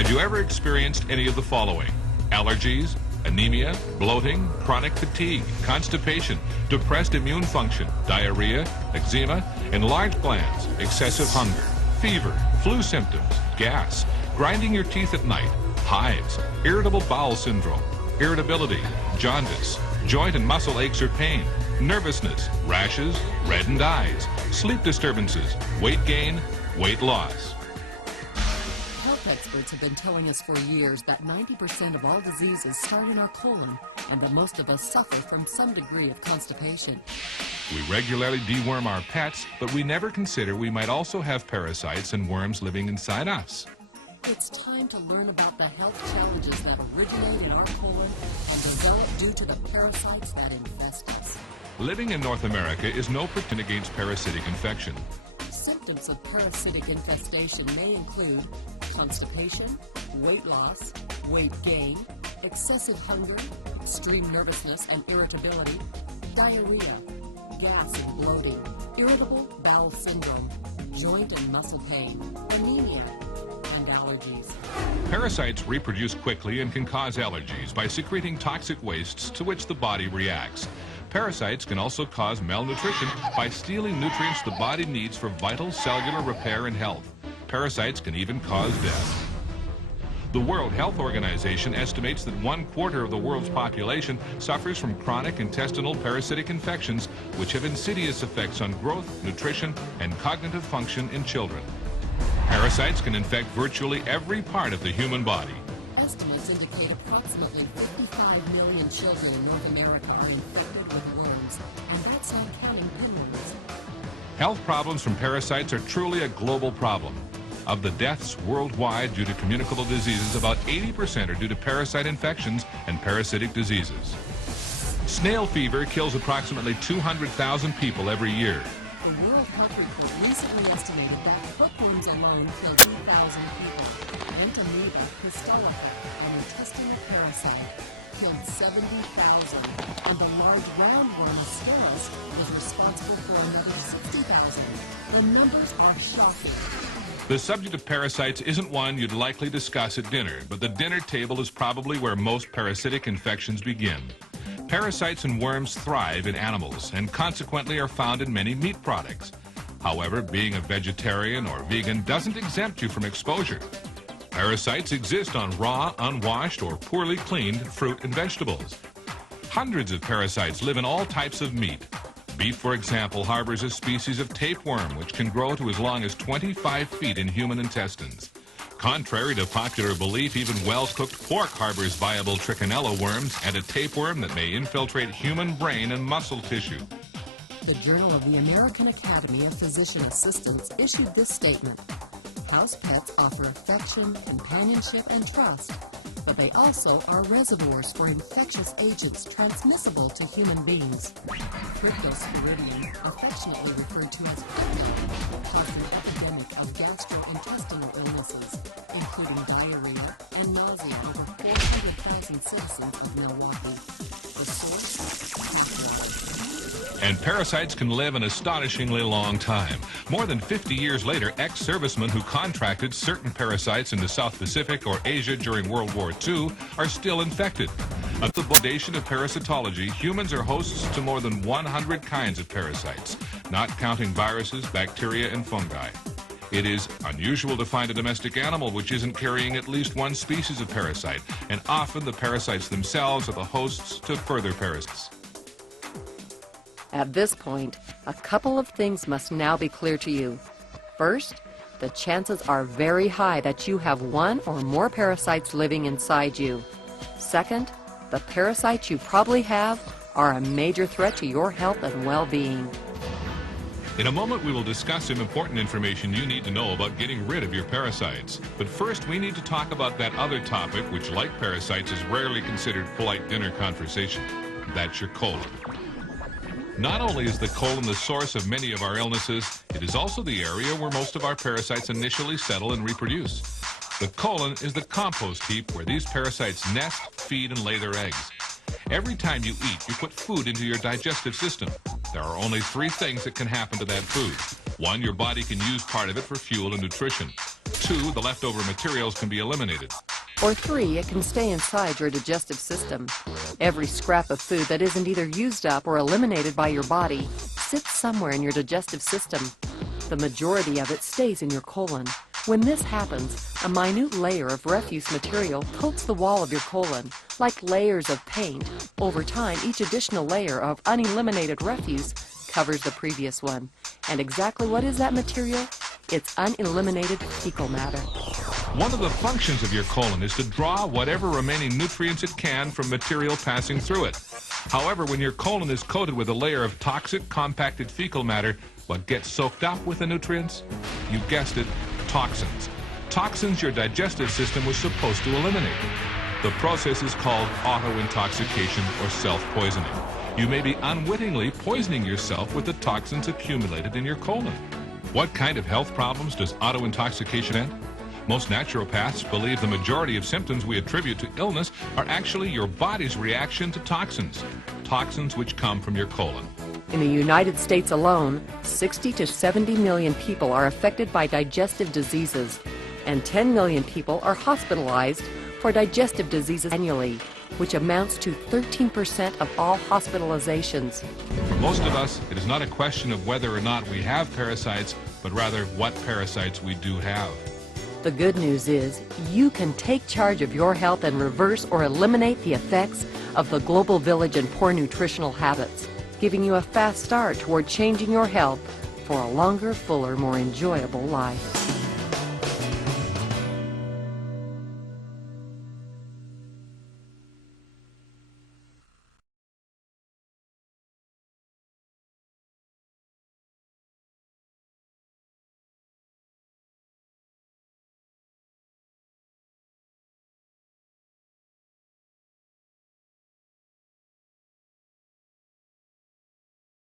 Have you ever experienced any of the following? Allergies, anemia, bloating, chronic fatigue, constipation, depressed immune function, diarrhea, eczema, enlarged glands, excessive hunger, fever, flu symptoms, gas, grinding your teeth at night, hives, irritable bowel syndrome, irritability, jaundice, joint and muscle aches or pain, nervousness, rashes, reddened eyes, sleep disturbances, weight gain, weight loss. Health experts have been telling us for years that 90% of all diseases start in our colon and that most of us suffer from some degree of constipation. We regularly deworm our pets, but we never consider we might also have parasites and worms living inside us. It's time to learn about the health challenges that originate in our colon and develop due to the parasites that infest us. Living in North America is no protection against parasitic infection. Symptoms of parasitic infestation may include constipation, weight loss, weight gain, excessive hunger, extreme nervousness and irritability, diarrhea, gas and bloating, irritable bowel syndrome, joint and muscle pain, anemia, and allergies. Parasites reproduce quickly and can cause allergies by secreting toxic wastes to which the body reacts. Parasites can also cause malnutrition by stealing nutrients the body needs for vital cellular repair and health. Parasites can even cause death. The World Health Organization estimates that 1/4 of the world's population suffers from chronic intestinal parasitic infections, which have insidious effects on growth, nutrition, and cognitive function in children. Parasites can infect virtually every part of the human body. Estimates indicate approximately 55 million children in North America are infected with worms, and that's not counting pinworms. Health problems from parasites are truly a global problem. Of the deaths worldwide due to communicable diseases, about 80% are due to parasite infections and parasitic diseases. Snail fever kills approximately 200,000 people every year. The World Health Report recently estimated that hookworms alone kill 2,000 people. Entamoeba histologica, an intestinal parasite, killed 70,000, and the large roundworm Ascaris was responsible for another 60,000. The numbers are shocking. The subject of parasites isn't one you'd likely discuss at dinner, but the dinner table is probably where most parasitic infections begin. Parasites and worms thrive in animals and consequently are found in many meat products. However, being a vegetarian or vegan doesn't exempt you from exposure. Parasites exist on raw, unwashed, or poorly cleaned fruit and vegetables. Hundreds of parasites live in all types of meat. Beef, for example, harbors a species of tapeworm which can grow to as long as 25 feet in human intestines. Contrary to popular belief, even well-cooked pork harbors viable trichinella worms and a tapeworm that may infiltrate human brain and muscle tissue. The Journal of the American Academy of Physician Assistants issued this statement: house pets offer affection, companionship, and trust, but they also are reservoirs for infectious agents transmissible to human beings. Cryptosporidium, affectionately referred to as pet, caused an epidemic of gastrointestinal illnesses, including diarrhea and nausea over 400,000 citizens of Milwaukee. The source? Paraway. And parasites can live an astonishingly long time. More than 50 years later, ex-servicemen who contracted certain parasites in the South Pacific or Asia during World War II are still infected. At the foundation of parasitology, humans are hosts to more than 100 kinds of parasites, not counting viruses, bacteria, and fungi. It is unusual to find a domestic animal which isn't carrying at least one species of parasite, and often the parasites themselves are the hosts to further parasites. At this point, a couple of things must now be clear to you. First, the chances are very high that you have one or more parasites living inside you. Second, the parasites you probably have are a major threat to your health and well-being. In a moment, we will discuss some important information you need to know about getting rid of your parasites. But first, we need to talk about that other topic, which, like parasites, is rarely considered polite dinner conversation. That's your colon. Not only is the colon the source of many of our illnesses, it is also the area where most of our parasites initially settle and reproduce. The colon is the compost heap where these parasites nest, feed, and lay their eggs. Every time you eat, you put food into your digestive system. There are only three things that can happen to that food. 1, your body can use part of it for fuel and nutrition. 2, the leftover materials can be eliminated. Or 3, it can stay inside your digestive system. Every scrap of food that isn't either used up or eliminated by your body sits somewhere in your digestive system. The majority of it stays in your colon. When this happens, a minute layer of refuse material coats the wall of your colon, like layers of paint. Over time, each additional layer of uneliminated refuse covers the previous one. And exactly what is that material? It's uneliminated fecal matter. One of the functions of your colon is to draw whatever remaining nutrients it can from material passing through it. However, when your colon is coated with a layer of toxic, compacted fecal matter, what gets soaked up with the nutrients? You guessed it, toxins. Toxins your digestive system was supposed to eliminate. The process is called auto-intoxication or self-poisoning. You may be unwittingly poisoning yourself with the toxins accumulated in your colon. What kind of health problems does auto-intoxication end? Most naturopaths believe the majority of symptoms we attribute to illness are actually your body's reaction to toxins, toxins which come from your colon. In the United States alone, 60 to 70 million people are affected by digestive diseases, and 10 million people are hospitalized for digestive diseases annually, which amounts to 13% of all hospitalizations. For most of us, it is not a question of whether or not we have parasites, but rather what parasites we do have. The good news is you can take charge of your health and reverse or eliminate the effects of the global village and poor nutritional habits, giving you a fast start toward changing your health for a longer, fuller, more enjoyable life.